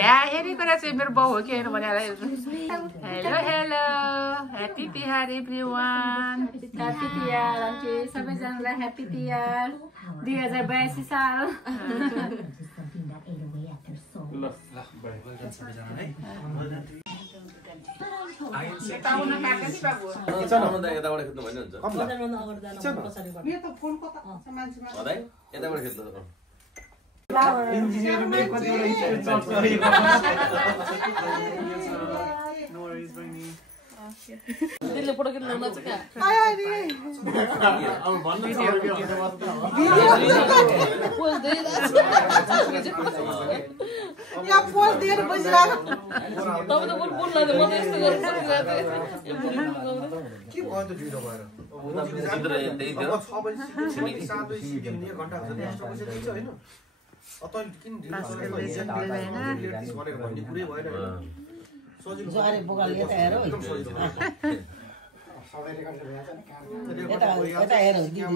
हेरेको रहेछ मेरो बाउ हो कि भने hello hello happy Tihar everyone happy Tihar सबैजनालाई ह्याप्पी तिहार 2082 साल दिल्ली फोटो किन ल्याउन चाहिँ Soalnya bukan lihat air, itu air gitu.